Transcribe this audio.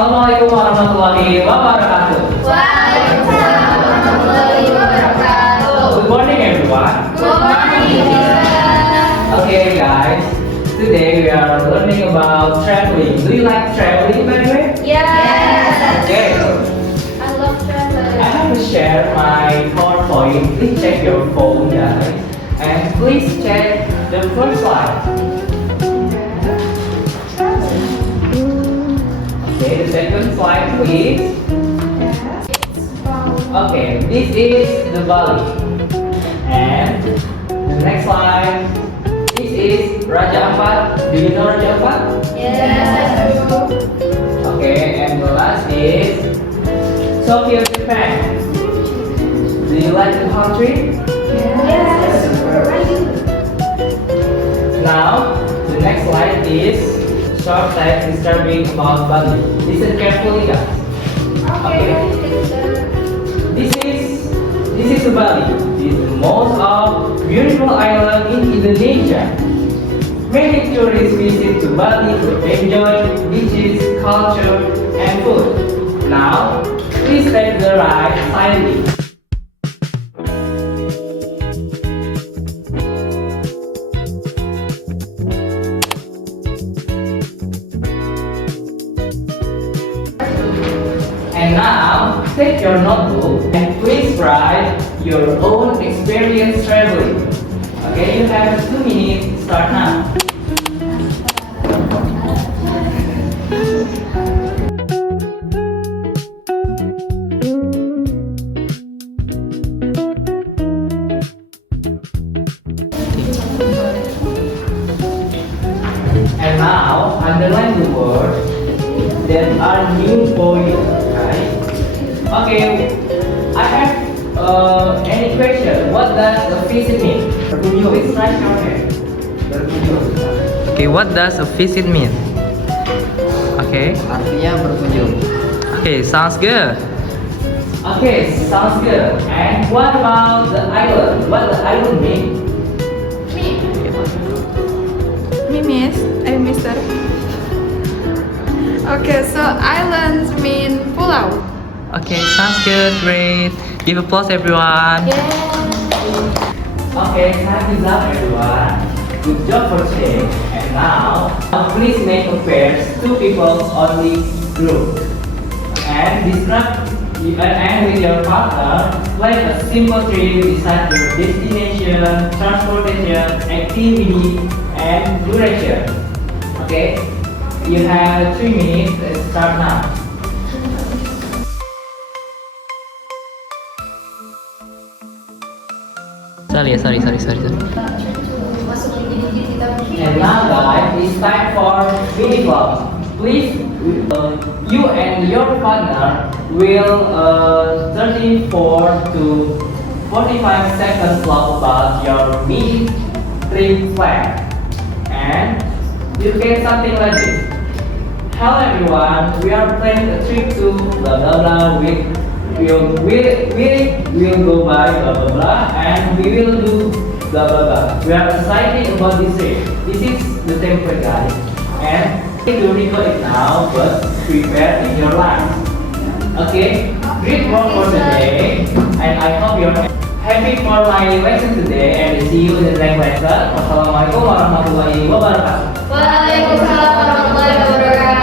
Assalamualaikum warahmatullahi wabarakatuh. Waalaikumsalam warahmatullahi wabarakatuh. Good morning, everyone. Good morning, teacher. Okay, guys. Today we are learning about traveling. Do you like traveling, by the way? Yes. Okay. I love I traveling. have to share my PowerPoint. Please check your phone, guys, and please check the first slide. Okay, the second slide, please. Okay, this is the Bali. And the next slide, this is Raja Ampat. Do you know Raja Ampat? Yes. Okay, and the last is Tokyo, Japan. Do you like the country? Yes. Now, the next slide is short text describing about Bali. Listen carefully, guys. Okay, teacher. This is Bali. This is the most of beautiful island in Indonesia. Many tourists visit to Bali to enjoy beaches, culture, and food. Now, please take the right silently. And now, take your notebook and please write your own experience traveling. Okay, you have 2 minutes. Start now. And now, underline the words that are new for you, right? Okay, I have any question. What does a visit mean? Please raise your hand. Okay, what does a visit mean? Okay. Artinya berkunjung. Okay, sounds good. Okay, sounds good. And what about the island? What the island mean? Me, miss. I'm Mister. Okay, so islands mean pulau. Okay, sounds good. Great. Give applause, everyone. Okay, time is up, everyone. Good job for today. And now, please make a pairs, 2 people only group. And describe and with your partner, plan a simple trip, decide your destination, transportation, activity, and duration. Okay, you have 3 minutes. Let's start now. Sorry. And now, guys, it's time for mini vlog. Please, you and your partner will 34 to 45 seconds vlog about your mini trip plan. And you get something like this. Hello everyone, we are planning a trip to blah blah blah. We'll go by blah blah blah, and we will do blah blah blah. We are excited about this trip. This is the template, guys, and you record it now, but prepare in your life. Okay, great work for today, and I hope you're happy for my lesson today. And see you in the next lesson. Wassalamualaikum warahmatullahi wabarakatuh. Waalaikumsalam warahmatullahi wabarakatuh.